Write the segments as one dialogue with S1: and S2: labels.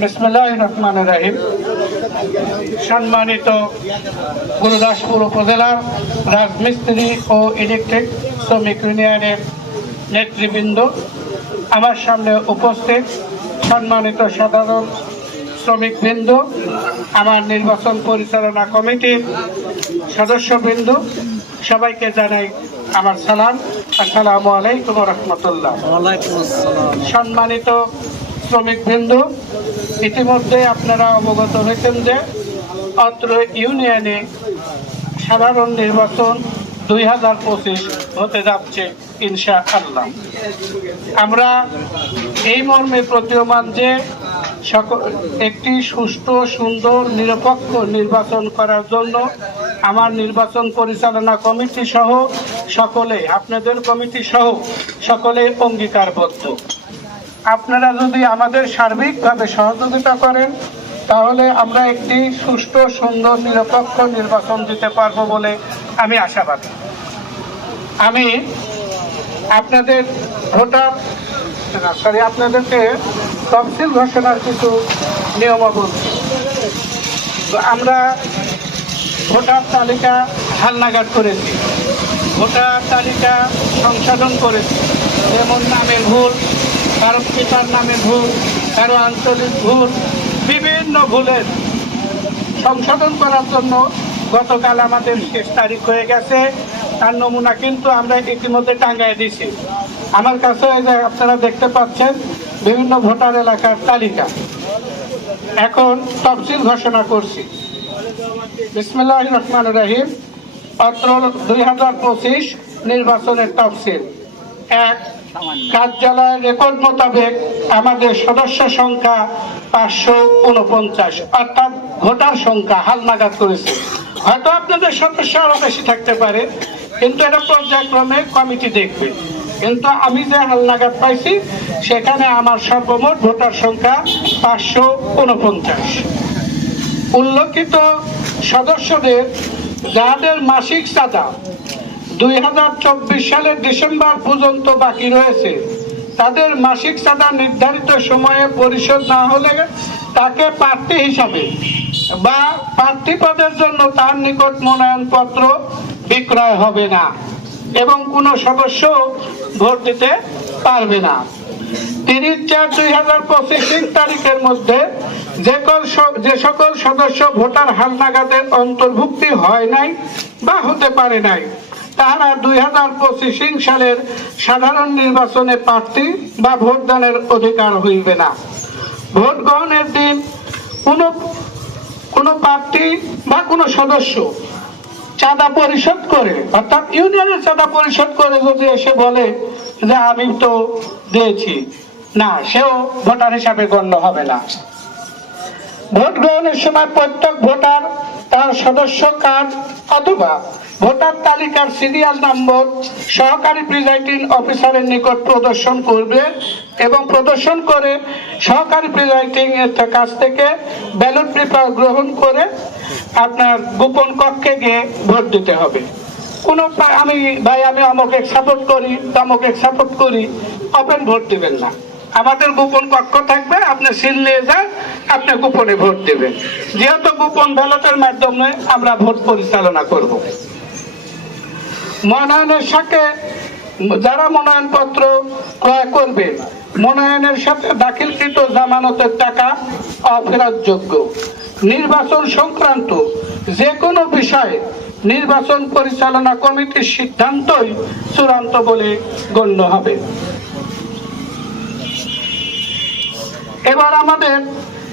S1: বিসমুল্লাহ রহমান রাহিম। সম্মানিত গুরুদাসপুর উপজেলার রাজমিস্ত্রি ও ইলেকট্রিক শ্রমিক ইউনিয়নের নেতৃবৃন্দ আমার সামনে উপস্থিত সম্মানিত সাধারণ শ্রমিকবৃন্দ আমার নির্বাচন পরিচালনা কমিটির সদস্যবৃন্দ সবাইকে জানাই আমার সালাম। আসসালামু আলাইকুম রহমতুল্লাহ। সম্মানিত শ্রমিকবৃন্দ ইতিমধ্যে আপনারা অবগত হয়েছেন যে অত্র ইউনিয়নে সাধারণ নির্বাচন দুই হাজার পঁচিশ হতে যাচ্ছে ইনশা আল্লাহ আমরা এই মর্মে প্রতীয়মান যে সকল একটি সুষ্ঠু, সুন্দর, নিরপেক্ষ নির্বাচন করার জন্য আমার নির্বাচন পরিচালনা কমিটি সহ সকলে, আপনাদের কমিটি সহ সকলে অঙ্গীকারবদ্ধ। আপনারা যদি আমাদের সার্বিকভাবে সহযোগিতা করেন, তাহলে আমরা একটি সুষ্ঠু, সুন্দর, নিরপেক্ষ নির্বাচন দিতে পারব বলে আমি আশাবাদী। আমি আপনাদের ভোটার, সরি, আপনাদেরকে তফসিল ঘোষণার কিছু নিয়মাবলী আমরা ভোটার তালিকা হালনাগাদ করেছি, ভোটার তালিকা সংশোধন করেছি, যেমন নামের ভুল কারও পিতার নামে ভুল কারও আঞ্চলিক ভুল, বিভিন্ন ভুলের সংশোধন করার জন্য গতকাল আমাদের শেষ তারিখ হয়ে গেছে। তার নমুনা কিন্তু আমরা ইতিমধ্যে টাঙ্গায় দিছি আমার কাছে আপনারা দেখতে পাচ্ছেন, বিভিন্ন ভোটার এলাকার তালিকা। এখন তফসিল ঘোষণা করছি। বিসমুল্লাহ রহমান রাহিম। অত্র দুই হাজার পঁচিশ নির্বাচনের তফসিল। এক কার্যালয়ের রেকর্ড মোতাবেক আমাদের সদস্য সংখ্যা পাঁচশো উনপঞ্চাশ, অর্থাৎ ভোটার সংখ্যা হালনাগাদ করেছে। হয়তো আপনাদের সদস্য আরও বেশি থাকতে পারে, কিন্তু এটা পর্যায়ক্রমে কমিটি দেখবে। কিন্তু আমি যে হালনাগাদ পাইছি, সেখানে আমার সর্বমোট ভোটার সংখ্যা পাঁচশো উনপঞ্চাশ। উল্লেখিত সদস্যদের, যাদের মাসিক চাঁদা দুই হাজার চব্বিশ সালের ডিসেম্বর পর্যন্ত বাকি রয়েছে। তাদের মাসিক চাঁদা নির্ধারিত সময়ে পরিশোধ না হলে তাকে প্রার্থী হিসাবে বা প্রার্থী পদের জন্য তার নিকট মনোনয়নপত্র বিক্রয় হবে না এবং কোনো সদস্য ভোট দিতে পারবে না। তিরিশ চার দুই হাজার পঁচিশ তারিখের মধ্যে যে কল- যে সকল সদস্য ভোটার হালনাগাদের অন্তর্ভুক্তি হয় নাই বা হতে পারে নাই তাহারা দুই হাজার পঁচিশ সালের সাধারণ নির্বাচনে প্রার্থী বা ভোটদানের অধিকার হইবে না। ভোট গ্রহণের দিন কোনো প্রার্থী বা কোনো সদস্য চাঁদা পরিশোধ করে, অর্থাৎ ইউনিয়নের চাঁদা পরিশোধ করে যদি এসে বলে যে আমি তো দিয়েছি, না, সেও ভোটার হিসাবে গণ্য হবে না। ভোট গ্রহণের সময় প্রত্যেক ভোটার তার সদস্য কার্ড অথবা ভোটার তালিকার সিরিয়াল নম্বর সহকারী প্রিজাইডিং অফিসারের নিকট প্রদর্শন করবে এবং প্রদর্শন করে সহকারী প্রিজাইডিং এর কাছ থেকে ব্যালট পেপার গ্রহণ করে আপনার গোপন কক্ষে গিয়ে ভোট দিতে হবে। কোনো আমি, ভাই, আমি অমুকে সাপোর্ট করি তমকে সাপোর্ট করি ওপেন ভোট দিবেন না। আমাদের গোপন কক্ষ থাকবে, আপনি সিল নিয়ে যান, আপনি গোপনে ভোট দেবেন। যেহেতু গোপন ব্যালটের মাধ্যমে আমরা ভোট পরিচালনা করব। মনোনয়নের সাথে যারা মনোনয়নপত্র ক্রয় করবে, মনোনয়নের সাথে দাখিলকৃত জামানতের টাকা অফেরতযোগ্য। নির্বাচন সংক্রান্ত যে কোনো বিষয়ে নির্বাচন পরিচালনা কমিটির সিদ্ধান্তই চূড়ান্ত বলে গণ্য হবে। এবার আমাদের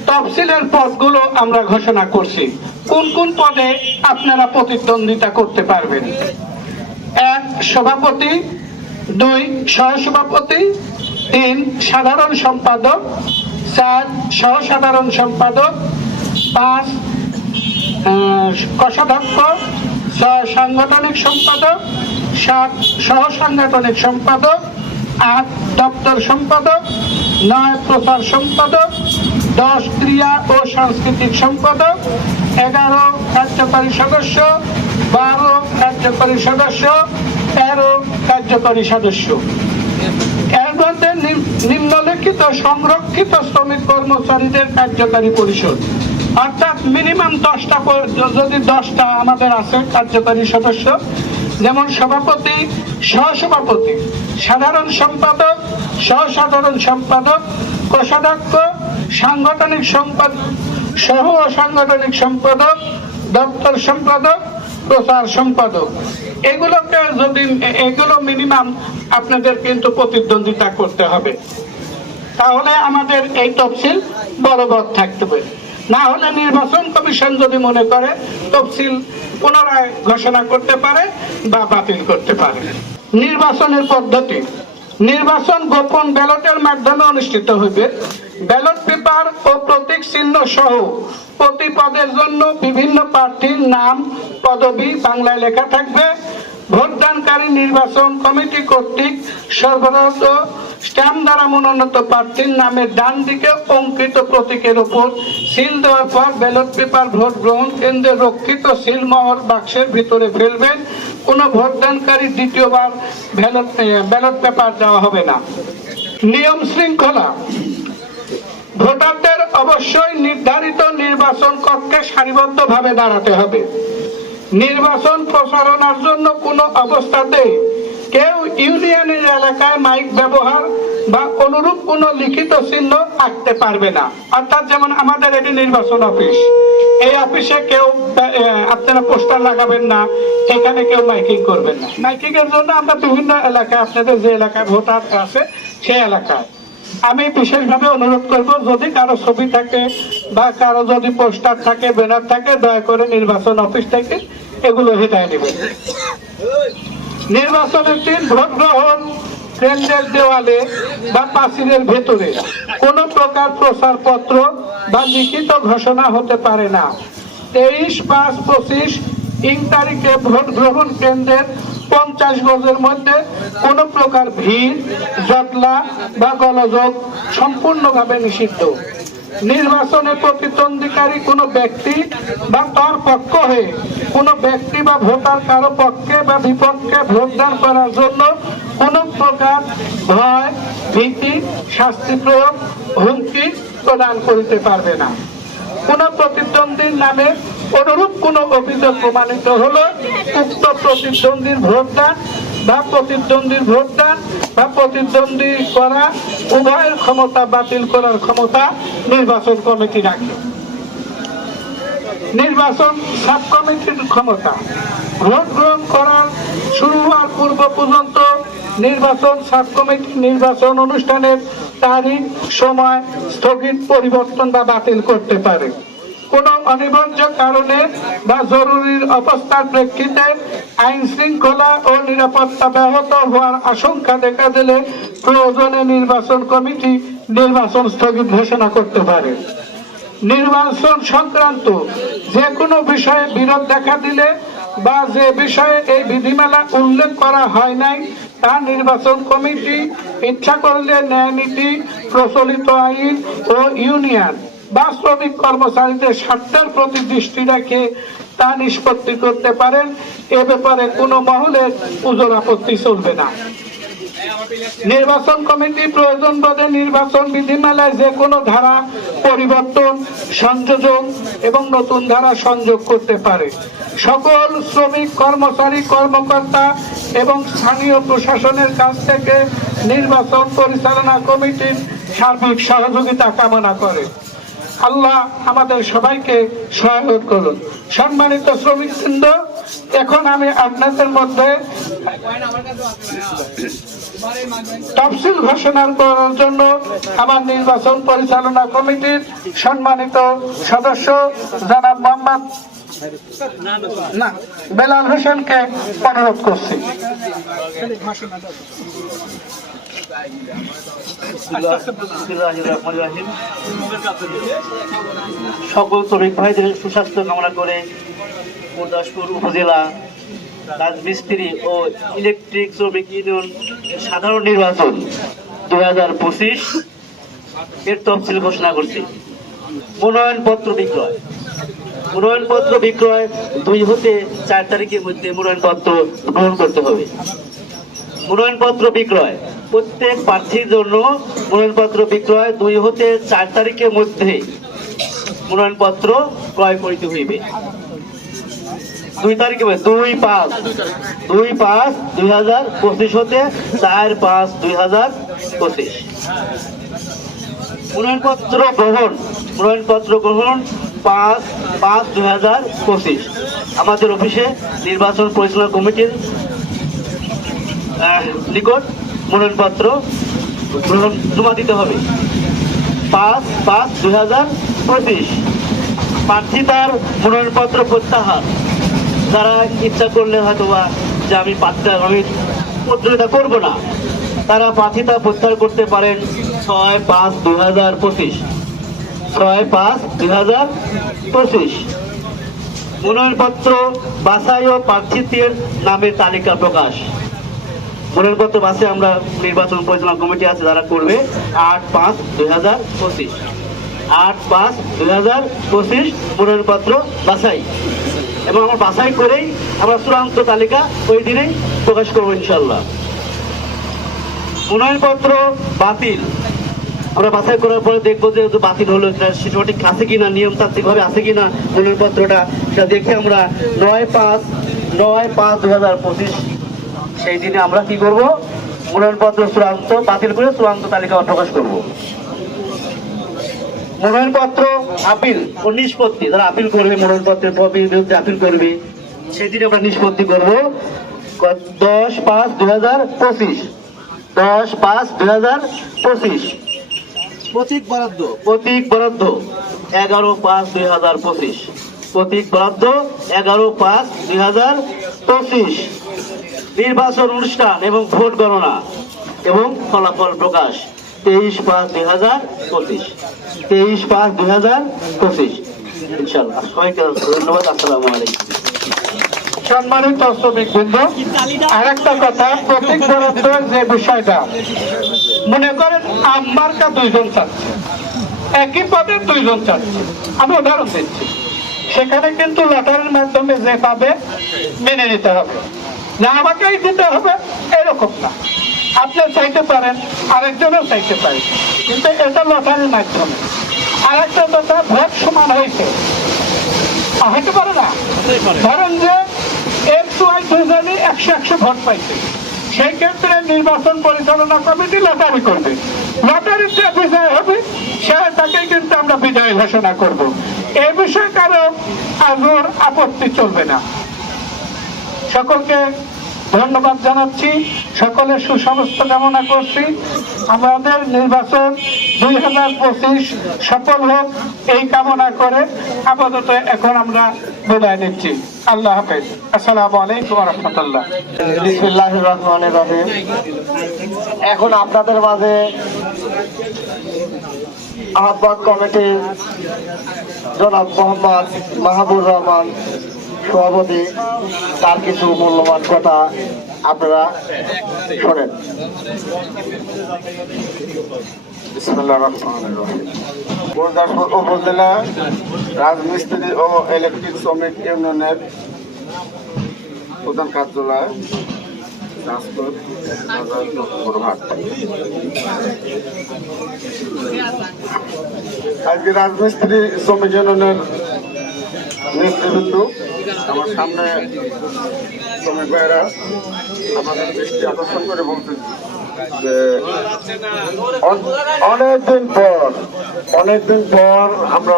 S1: তফসিলের পদগুলো আমরা ঘোষণা করছি। কোন কোন পদে আপনারা প্রতিদ্বন্দ্বিতা করতে পারবেন? এক সভাপতি, দুই সহসভাপতি তিন সাধারণ সম্পাদক, চার সহসাধারণ সম্পাদক, পাঁচ কোষাধ্যক্ষ, ছয় সাংগঠনিক সম্পাদক, সাত সহ সাংগঠনিক সম্পাদক, আট দপ্তর সম্পাদক, নয় প্রচার সম্পাদক, দশ ক্রিয়া ও সাংস্কৃতিক সম্পাদক, এগারো কার্যকরী সদস্য, বারো কার্যকরী সদস্য, তেরো কার্যকরী সদস্য। মধ্যে নিম্নলিখিত সংরক্ষিত শ্রমিক কর্মচারীদের কার্যকারী পরিষদ। অর্থাৎ মিনিমাম দশটা যদি দশটা আমাদের আছে কার্যকারী সদস্য, যেমন সভাপতি, সহসভাপতি, সাধারণ সম্পাদক, সহসাধারণ সম্পাদক, কোষাধ্যক্ষ, সাংগঠনিক সম্পাদক সহ সাংগঠনিক সম্পাদক, দপ্তর সম্পাদক প্রচার সম্পাদক। এগুলোকে যদি, এগুলো মিনিমাম আপনাদের কিন্তু প্রতিদ্বন্দ্বিতা করতে হবে। তাহলে আমাদের এই তফসিল বলবৎ থাকতে পারে না হলে নির্বাচন কমিশন যদি মনে করে, তফসিল পুনরায় ঘোষণা করতে পারে বা বাতিল করতে পারে। নির্বাচনের পদ্ধতি। নির্বাচন গোপন ব্যালটের মাধ্যমে অনুষ্ঠিত হইবে। ব্যালট পেপার ও প্রতীক চিহ্ন সহ প্রতি পদের জন্য বিভিন্ন প্রার্থীর নাম, পদবি বাংলায় লেখা থাকবে। ভোটদানকারী নির্বাচন কমিটি কর্তৃক সরবরাহ স্ট্যাম্প দ্বারা মনোনীত প্রার্থীর নামের ডান দিকে অঙ্কিত প্রতীকের উপর সিল দেওয়ার পর ব্যালট পেপার ভোট গ্রহণ কেন্দ্রে রক্ষিত সিলমোহর বাক্সের ভিতরে ফেলবেন। কোনো ভোটদানকারী দ্বিতীয়বার ব্যালট ব্যালট পেপার দেওয়া হবে না। নিয়ম শৃঙ্খলা। ভোটারদের অবশ্যই নির্ধারিত নির্বাচন কক্ষে সারিবদ্ধভাবে দাঁড়াতে হবে। নির্বাচন প্রচারণার জন্য কোনো অবস্থাতে কেউ ইউনিয়নের এলাকায় মাইক ব্যবহার বা অনুরূপ কোনো লিখিত চিহ্ন আঁকতে পারবে না। অর্থাৎ যেমন আমাদের এটি নির্বাচন অফিস। এই অফিসে কেউ আপনারা পোস্টার লাগাবেন না, এখানে কেউ মাইকিং করবেন না। মাইকিং এর জন্য আমরা বিভিন্ন এলাকায়, আপনাদের যে এলাকায় ভোটার আছে সেই এলাকায়। আমি বিশেষভাবে অনুরোধ করব, যদি কারও ছবি থাকে বা কারও যদি পোস্টার থাকে, ব্যানার থাকে, দয়া করে নির্বাচন অফিস থেকে এগুলো হেটায় নেবেন। নির্বাচনের দিন ভোট গ্রহণ কেন্দ্রের দেওয়ালে বা পাঁচিলের ভেতরে কোনো প্রকার প্রচারপত্র বা লিখিত ঘোষণা হতে পারে না। তেইশ পাঁচ পঁচিশ তিন তারিখে ভোট গ্রহণ কেন্দ্রের পঞ্চাশ গজের মধ্যে কোনো প্রকার ভিড়, জটলা বা গলযোগ সম্পূর্ণভাবে নিষিদ্ধ। নির্বাচনে প্রতিদ্বন্দ্বীকারী কোনো ব্যক্তি বা তার পক্ষ হয়ে কোনো ব্যক্তি বা ভোটার কারও পক্ষে বা বিপক্ষে ভোটদান করার জন্য কোনো প্রকার ভয়, ভীতি, শাস্তি প্রয়োগ, হুমকি প্রদান করিতে পারবে না। কোন প্রতিদ্বন্দ্বীর নামে অনুরূপ কোন অভিযোগ প্রমাণিত হলো, উক্ত প্রতিদ্বন্দ্বীর ভোটদান বা প্রতিদ্বন্দ্বীর ভোটদান বা প্রতিদ্বন্দ্বী করা উভয়ের ক্ষমতা বাতিল করার ক্ষমতা নির্বাচন কমিটি রাখে নির্বাচন সাব কমিটির ক্ষমতা। ভোট গ্রহণ করার শুরু হওয়ার পূর্ব পর্যন্ত নির্বাচন সাব কমিটি নির্বাচন অনুষ্ঠানের তারিখ, সময়, স্থগিত পরিবর্তন বা বাতিল করতে পারে। কোন অনিবার্য কারণে বা জরুরি অবস্থার প্রেক্ষিতে আইন শৃঙ্খলা ও নিরাপত্তা ব্যাহত হওয়ার আশঙ্কা দেখা দিলে প্রয়োজনে নির্বাচন কমিটি নির্বাচন স্থগিত ঘোষণা করতে পারে। নির্বাচন সংক্রান্ত যে কোনো বিষয়ে বিরোধ দেখা দিলে বা যে বিষয়ে এই বিধিমালা উল্লেখ করা হয় নাই, তা নির্বাচন কমিটি ইচ্ছা করলে ন্যায় নীতি, প্রচলিত আইন ও ইউনিয়ন বা শ্রমিক কর্মচারীদের স্বার্থের প্রতি দৃষ্টি রেখে তা নিষ্পত্তি করতে পারেন, এ ব্যাপারে কোনো মহলের পুজোর আপত্তি চলবে না। নির্বাচন কমিটি প্রয়োজন বোধে নির্বাচন বিধিমালায় যে কোনো ধারা পরিবর্তন, সংযোজন এবং নতুন ধারা সংযোগ করতে পারে। সকল শ্রমিক, কর্মচারী, কর্মকর্তা এবং স্থানীয় প্রশাসনের কাছ থেকে নির্বাচন পরিচালনা কমিটির সার্বিক সহযোগিতা কামনা করে। আল্লাহ আমাদের সবাইকে সহায়ক করুন সম্মানিত শ্রমিক বৃন্দ এখন আমি আপনাদের মধ্যে তফসিল ঘোষণা করার জন্য আমার নির্বাচন পরিচালনা কমিটির সম্মানিত সদস্য জনাব মোহাম্মদ বেলাল হোসেনকে অনুরোধ করছি।
S2: সকল শ্রমিক ভাইদের সুস্বাস্থ্য কামনা করে গুরদাসপুর উপজেলা রাজমিস্ত্রি ও ইলেকট্রিক শ্রমিক ইউনিয়ন সাধারণ নির্বাচন দু হাজার পঁচিশ এর তফসিল ঘোষণা করছি। মনোনয়নপত্র বিক্রয়। মনোনয়নপত্র বিক্রয় দুই হতে চার তারিখের মধ্যে মনোনয়নপত্র গ্রহণ করতে হবে। মনোনয়নপত্র বিক্রয় প্রত্যেক প্রার্থীর জন্য মনোনয়নপত্র বিক্রয় দুই হতে চার তারিখের মধ্যে মনোনয়নপত্র ক্রয় করিতে হইবে। দুই তারিখে দুই পাঁচ দুই পাঁচ দুই হাজার পঁচিশ হতে চার পাঁচ দুই হাজার পঁচিশ। মনোনয়নপত্র গ্রহণ মনোনয়নপত্র গ্রহণ পাঁচ পাঁচ দুই হাজার পঁচিশ। আমাদের অফিসে নির্বাচন পরিচালনা কমিটির নিকট মনোনয়নপত্র গ্রহণ, জমা দিতে হবে। পাঁচ পাঁচ দুই হাজার পঁচিশ। প্রার্থী তার মনোনয়নপত্র প্রত্যাহার। যারা ইচ্ছা করলে হয়তো বা যে আমি পাত্রা আমি প্রতিযোগিতা করব না, তারা প্রার্থিতা প্রত্যাহার করতে পারেন ছয় পাঁচ দুই হাজার পঁচিশ। ছয় পাঁচ দুই হাজার পঁচিশ। মনোনয়নপত্র বাছাই ও প্রার্থীদের নামের তালিকা প্রকাশ। মনোনয়নপত্র বাসে আমরা নির্বাচন পরিচালনা কমিটি আছে, যারা করবে। আট পাঁচ দুই হাজার পঁচিশ। আট পাঁচ দুই হাজার পঁচিশ মনোনয়নপত্র বাছাই। এবং আমরা বাছাই করেই আমরা চূড়ান্ত তালিকা ওই দিনেই প্রকাশ করব ইনশাল্লাহ মনোনয়নপত্র বাতিল। আমরা বাছাই করার পরে দেখব যে বাতিল হলো সঠিক আছে কিনা নিয়মতান্ত্রিক ভাবে আছে কিনা মনোনয়নপত্রটা সেটা দেখে আমরা নয় পাঁচ নয় পাঁচ দু হাজার পঁচিশ সেই দিনে আমরা কি করব? মনোনয়নপত্র চূড়ান্ত, বাতিল করে চূড়ান্ত তালিকা প্রকাশ করব। মনোনয়নপত্র আপিল, ও নিষ্পত্তি। যারা আপিল করবে মনোনয়নপত্রের বিরুদ্ধে আপিল করবে। সেদিন আমরা নিষ্পত্তি করব। দশ পাঁচ দুই হাজার পঁচিশ। দশ পাঁচ দুই হাজার পঁচিশ।
S3: প্রতীক বরাদ্দ।
S2: প্রতীক বরাদ্দ, এগারো পাঁচ দুই হাজার পঁচিশ। প্রতীক বরাদ্দ, এগারো পাঁচ দুই হাজার পঁচিশ। নির্বাচন অনুষ্ঠান এবং ভোট গণনা এবং ফলাফল প্রকাশ তেইশ পাঁচ দুই হাজার পঁচিশ। তেইশ পাঁচ দুই হাজার পঁচিশ।
S1: মনে করেন দুইজন একই আমি সেখানে কিন্তু লটারির মাধ্যমে যে পাবে, মেনে নিতে হবে। না, আমাকেই দিতে হবে। এরকম না। আপনি চাইতে পারেন চাইতে পারে। কিন্তু এটা লটারির মাধ্যমে। আরেকটা কথা ভোট সমান হয়েছে। পারে না? ধরেন যে দুজনই একশো একশো ভোট পাইছে। সেই ক্ষেত্রে নির্বাচন পরিচালনা কমিটি লটারি করবে। লটারির যে বিজয় হবে, সে তাকে কিন্তু আমরা বিজয় ঘোষণা করব। এ বিষয়ে কারও আজর আপত্তি চলবে না। সকলকে ধন্যবাদ জানাচ্ছি। সকলের সুসমস্ত কামনা করছি। আমাদের নির্বাচন দুই হাজার পঁচিশ সফল হোক এই কামনা করে আপাতত এখন আমরা বিদায় নিচ্ছি। আল্লাহ হাফেজ। আসসালামু আলাইকুম রহমতুল্লাহ।
S3: এখন আপনাদের মাঝে আহ্বান কমিটির জনাব মোহাম্মদ মাহবুর রহমান সভাপতি, তার কিছু মূল্যবান কথা আপনারা শোনেন।
S4: উপজেলা রাজমিস্ত্রি ও ইলেকট্রিক শ্রমিক ইউনিয়নের প্রধান কার্যালয় আজকে রাজমিস্ত্রি, শ্রমিক ইউনিয়নের নেতৃবৃন্দ আমার সামনে শ্রমিক ভাইয়েরা আমাদের দৃষ্টি আকর্ষণ করে বলতে যে, অন- অনেকদিন পর অনেকদিন পর আমরা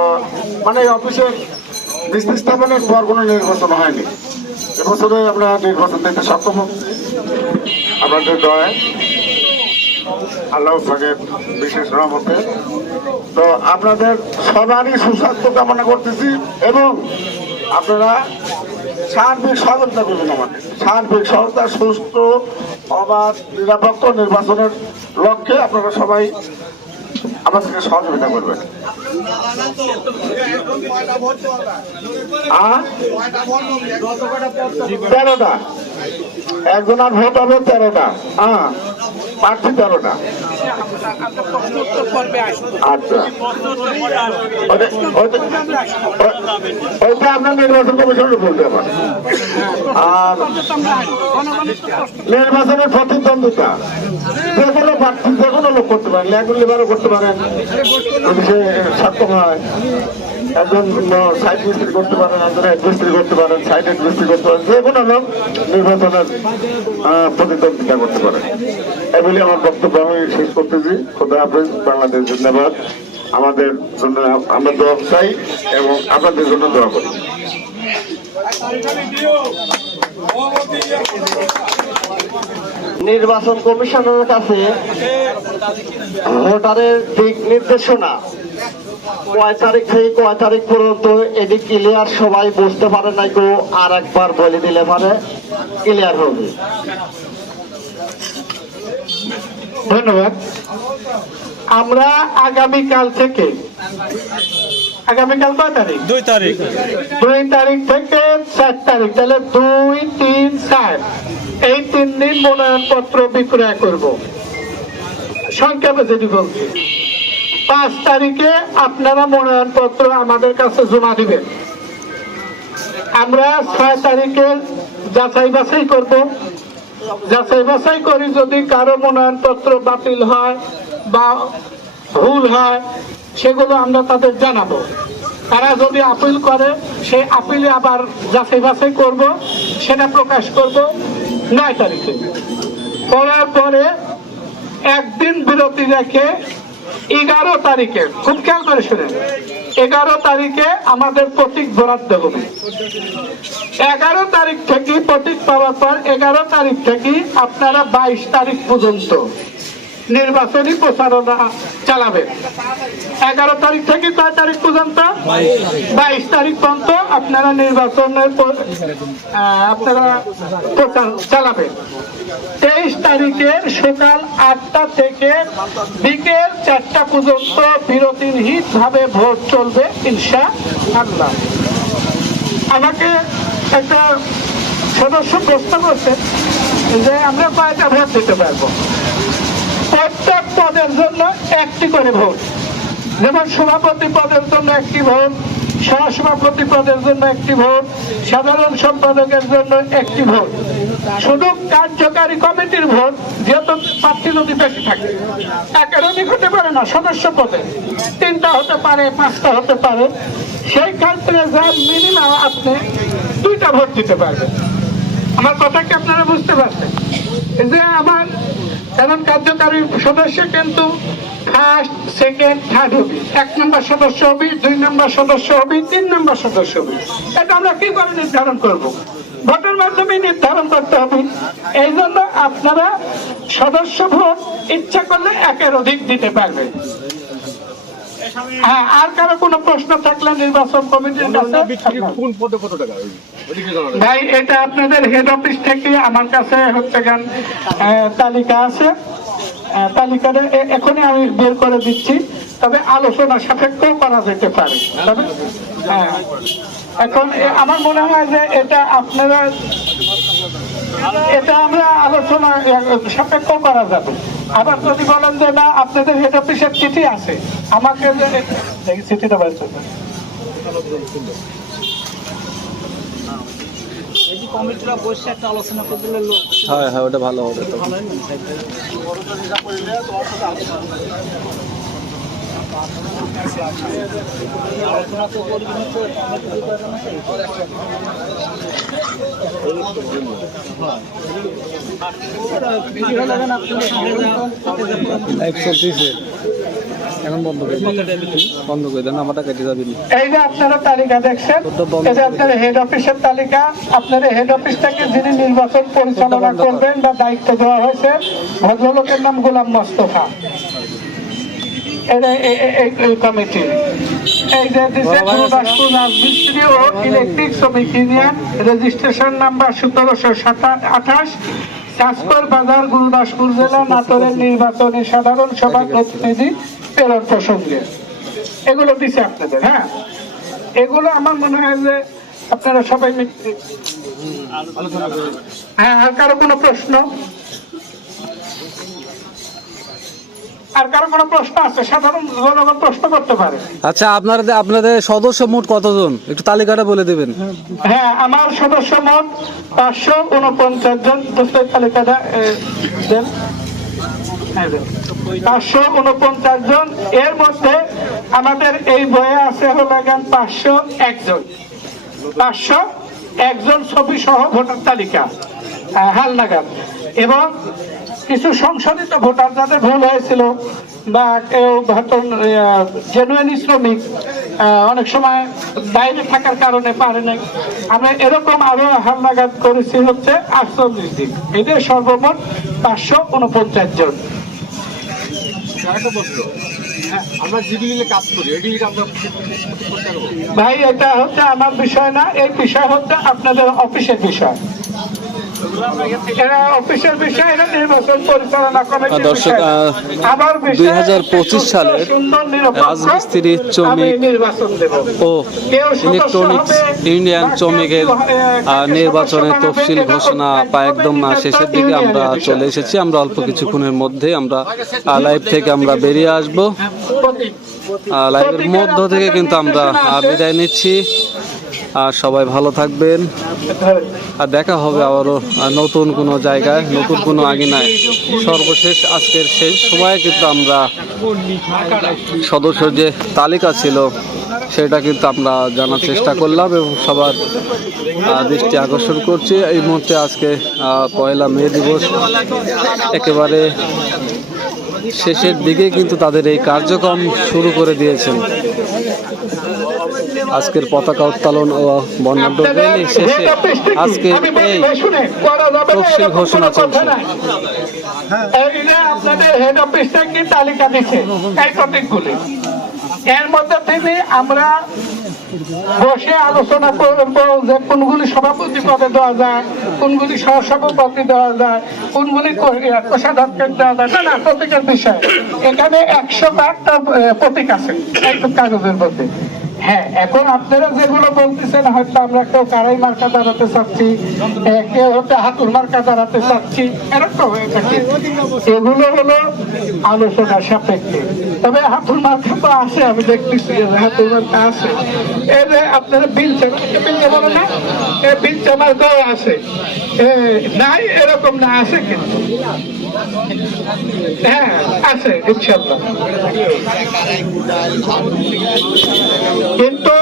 S4: মানে অফিসের স্থাপনের পর কোনো নির্বাচন হয়নি। এবছরে আমরা নির্বাচন দিতে সক্ষম হচ্ছি আপনাদের দয় আল্লাহ পাকের বিশেষ রহমতে, তো আপনাদের সবারই সুস্বাস্থ্য কামনা করতেছি এবং আপনারা সার্বিক সহযোগিতা করবেন আমাদের সার্বিক সহযোগিতা সুস্থ অবাধ, নিরাপত্তা নির্বাচনের লক্ষ্যে আপনারা সবাই আমাদেরকে সহযোগিতা করবেন। তেরোটা। একজনের ভোট হবে তেরোটা। হ্যাঁ প্রার্থী তারও না আচ্ছা। ওইটা আপনার নির্বাচন কমিশনের বলতে আমার আর নির্বাচনের প্রতিদ্বন্দ্বিতা। যে কোনো প্রার্থী যে কোনো লোক করতে পারেন ল্যাগুন লিভারও করতে পারেন। সক্ষম হয়। একজন সাইড মিস্ত্রি করতে পারেন, একজন এক মিস্ত্রি করতে পারেন সাইড মিস্ত্রি করতে পারেন, যে কোনো লোক নির্বাচনের প্রতিদ্বন্দ্বিতা করতে পারেন এই বলে আমার বক্তব্য আমি শেষ করতেছি। খোদা হাফেজ, বাংলাদেশ ধন্যবাদ আমাদের জন্য আমরা দোয়া চাই এবং আপনাদের জন্য দোয়া করি।
S3: নির্বাচন কমিশনের কাছে ভোটারের দিক নির্দেশনা কয় তারিখ থেকে কয় তারিখ পর্যন্ত এটি ক্লিয়ার সবাই বুঝতে পারে নাই কেউ আর একবার বলে দিলে পারে। ক্লিয়ার হবে।
S1: ধন্যবাদ। আমরা আগামীকাল থেকে আগামীকাল কয় তারিখ?
S5: দুই তারিখ।
S1: দুই তারিখ থেকে চার তারিখ তাহলে দুই তিন চার। এই তিন দিন মনোনয়ন পত্র বিক্রয় করব। সংক্ষেপে যদি বলছি পাঁচ তারিখে আপনারা মনোনয়ন পত্র আমাদের কাছে জমা দিবেন। আমরা ছয় তারিখে যাচাই বাছাই করব। যাচাই বাছাই করি যদি কারও মনোনয়ন পত্র বাতিল হয় বা ভুল হয়, সেগুলো আমরা তাদের জানাব। তারা যদি আপিল করে, সেই আপিলে আবার যাচাই বাছাই করব, সেটা প্রকাশ করব নয় তারিখে। করার পরে একদিন বিরতি রেখে এগারো তারিখে, খুব খেয়াল করে শুনেন, এগারো তারিখে আমাদের প্রতীক বরাদ্দ হবে এগারো তারিখ থেকে প্রতীক পাওয়ার পর এগারো তারিখ থেকে আপনারা বাইশ তারিখ পর্যন্ত নির্বাচনী প্রচারণা চালাবেন এগারো তারিখ থেকে কয় তারিখ পর্যন্ত? বাইশ তারিখ পর্যন্ত আপনারা নির্বাচনের আপনারা প্রচার চালাবেন। তেইশ তারিখের সকাল আটটা থেকে বিকেল চারটা পর্যন্ত বিরতিহীন ভাবে ভোট চলবে ইনশা আল্লাহ আমাকে একটা সদস্য প্রশ্ন করছে যে আমরা কয়টা ভোট দিতে পারব? প্রত্যেক পদের জন্য একটি করে ভোট। যেমন সভাপতি পদের জন্য একটি ভোট, সহসভাপতি পদের জন্য একটি ভোট, সাধারণ সম্পাদকের জন্য একটি ভোট। শুধু কার্যকারী কমিটির ভোট, যেহেতু প্রার্থী যদি বেশি থাকে একের অধিক হতে পারে না, সদস্য পদে। তিনটা হতে পারে, পাঁচটা হতে পারে। সেই ক্ষেত্রে যা মিনিমাম আপনি দুইটা ভোট দিতে পারবেন। আমার কথা কি আপনারা বুঝতে পারছেন? যে আমার কারণ কার্যকারী সদস্য কিন্তু ফার্স্ট সেকেন্ড থার্ড হবে এক নম্বর সদস্য হবে দুই নম্বর সদস্য হবে তিন নম্বর সদস্য হবে এটা আমরা কি করে নির্ধারণ করব? ভোটের মাধ্যমে নির্ধারণ করতে হবে। এই জন্য আপনারা সদস্য ভোট ইচ্ছা করলে একের অধিক দিতে পারবেন। আর কারও কোনো প্রশ্ন থাকলে নির্বাচন কমিটির কাছে
S5: কোন পদে কত টাকা?
S1: ভাই এটা আপনাদের হেড অফিস থেকে আমার কাছে হচ্ছে গান তালিকা আছে। তালিকাটা এখনই আমি বের করে দিচ্ছি। তবে আলোচনা সাপেক্ষ করা যেতে পারে। হ্যাঁ। এখন আমার মনে হয় যে এটা আপনারা এটা আমরা আলোচনা সাপেক্ষ করা যাবে। আবার যদি বলেন যে না আপনাদের হেড অফিসের চিঠি আছে। আমাকে যে দেখি চিঠিটা বাইর
S6: কমিটিরা বসে একটা আলোচনা লোক
S5: হ্যাঁ হ্যাঁ ওটা ভালো হবে।
S1: এই যে আপনারা তালিকা দেখছেন আপনার হেড অফিসের তালিকা, আপনার হেড যিনি নির্বাচন পরিচালনা করবেন বা দায়িত্ব দেওয়া হয়েছে, ভদ্রলোকের নাম গোলাম মোস্তফা। এটা কমিটি রাজমিস্ত্রি ও ইলেকট্রিক শ্রমিক ইউনিয়ন রেজিস্ট্রেশন নাম্বার সতেরোশো আঠাশ। চাষকর বাজার গুরুদাসপুর জেলা নাটোরের নির্বাচনী সাধারণ সভার প্রতিনিধি প্রেরণ প্রসঙ্গে। এগুলো দিছে আপনাদের হ্যাঁ? এগুলো আমার মনে হয় যে আপনারা সবাই হ্যাঁ আর কারও কোনো প্রশ্ন? আর কারও কোনো প্রশ্ন আছে সাধারণ জনগণ প্রশ্ন করতে পারে।
S5: আচ্ছা আপনাদের আপনাদের সদস্য মোট কতজন? একটু তালিকাটা বলে দেবেন।
S1: হ্যাঁ আমার সদস্য মোট পাঁচশো উনপঞ্চাশ জন। দোষের তালিকাটা দেন। হ্যাঁ, পাঁচশো উনপঞ্চাশ জন। এর মধ্যে আমাদের এই বইয়ে আছে হলো গান পাঁচশো একজন পাঁচশো একজন ছবি সহ ভোটার তালিকা হালনাগাদ। এবং কিছু সংশোধিত ভোটার যাদের ভুল হয়েছিল বা কেউ হয়তো জেনুয়েন শ্রমিক অনেক সময় বাইরে থাকার কারণে পারে নাই। আমরা এরকম আরও হালনাগাদ করেছি হচ্ছে আটচল্লিশ দিন। এদের সর্বমোট পাঁচশো উনপঞ্চাশ জন।
S4: আমরা
S1: ভাই এটা হচ্ছে আমার বিষয় না এই বিষয় হচ্ছে আপনাদের অফিসের বিষয়।
S5: দর্শক,
S1: না। আমার বিষয়
S5: 2025 সালের রাজমিস্ত্রি, শ্রমিক ও ইলেকট্রনিক্স ইউনিয়ন শ্রমিকের নির্বাচনের তফসিল ঘোষণা প্রায় একদম
S1: কমিটির
S5: শেষের দিকে আমরা চলে এসেছি আমরা অল্প কিছুক্ষণের মধ্যে আমরা লাইভ থেকে আমরা বেরিয়ে আসব। লাইভের মধ্য থেকে কিন্তু আমরা বিদায় নিচ্ছি। আর সবাই ভালো থাকবেন। আর দেখা হবে আবারও নতুন কোনো জায়গায়, নতুন কোনো আগিনায় সর্বশেষ আজকের শেষ সময়ে কিন্তু আমরা সদস্য যে তালিকা ছিল, সেটা কিন্তু আমরা জানার চেষ্টা করলাম এবং সবার দৃষ্টি আকর্ষণ করছি। এই মুহূর্তে আজকে পয়লা মে দিবস। একেবারে শেষের দিকে কিন্তু তাদের এই কার্যক্রম শুরু করে দিয়েছেন। আজকের পতাকা উত্তোলন ও বর্ণাঢ্য র্যালি শেষে আজকে এই তফসিল ঘোষণা চলছে
S1: আপনাদের হেড অফিসটা কি তালিকা দিচ্ছে এই প্রতীকগুলি এর মধ্যে থেকে আমরা বসে আলোচনা করব যে কোনগুলি সভাপতি পদে দেওয়া যায় কোনগুলি সহসভাপতি দেওয়া যায় কোনগুলি কো- কোষাধ্যক্ষ দেওয়া যায় না না প্রতীকের বিষয়। এখানে একশো একটা প্রতীক আছে এই কাগজের মধ্যে। হ্যাঁ এখন আপনারা যেগুলো বলতেছেন হয়তো আমরা কেউ কারাই মার্কা দাঁড়াতে চাচ্ছি কেউ হচ্ছে হাতুর মার্কা দাঁড়াতে চাচ্ছি এরকম হয়ে এগুলো হলো আলোচনার সাপেক্ষে। তবে হাতুর মার্কা তো আছে আমি দেখতেছি হাতুর মার্কা আছে। যে আপনারা বিলছে বিলছে বলে না এই বিলছে মার্কাও আছে। এ, নাই এরকম না আছে কিন্তু হ্যাঁ কিন্তু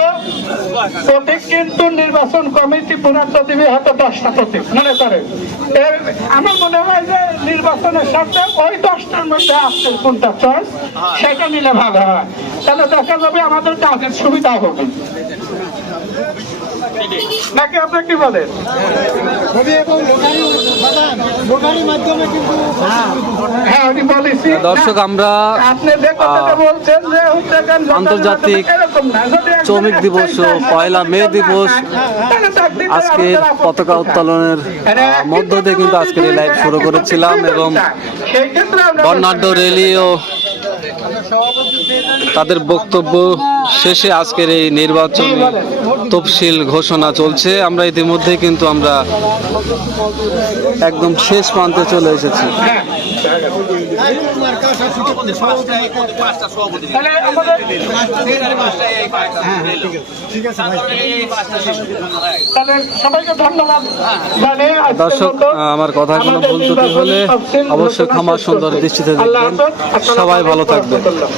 S1: প্রতীক কিন্তু নির্বাচন কমিটি বরাদ্দ দিবে হয়তো দশটা প্রতীক, মনে এর, আমার মনে হয় যে নির্বাচনের সাথে ওই দশটার মধ্যে আপনার কোনটা চয়েস সেটা নিলে ভালো হয়। তাহলে দেখা যাবে আমাদের কাজের সুবিধা হবে। নাকি আপনি কি বলেন? হ্যাঁ বলেছি।
S5: দর্শক আমরা আন্তর্জাতিক শ্রমিক দিবস ও পয়লা মে দিবস
S1: আমাদের আপত্তি
S5: পতাকা উত্তোলনের মধ্য দিয়ে কিন্তু আজকের এই লাইভ শুরু করেছিলাম এবং
S1: সেই ক্ষেত্রে
S5: বর্ণাঢ্য র্যালি ও তাদের বক্তব্য শেষে আজকের এই নির্বাচনী তফসিল ঘোষণা চলছে আমরা ইতিমধ্যে কিন্তু আমরা একদম শেষ প্রান্তে চলে এসেছি।
S1: তাহলে আমাদের সবাইকে ধন্যবাদ।
S5: দর্শক আমার কথা কোনো ভুল ত্রুটি হলে অবশ্যই ক্ষমা সুন্দর দৃষ্টিতে দেখবেন। সবাই ভালো
S1: রহমতুল্লাহ।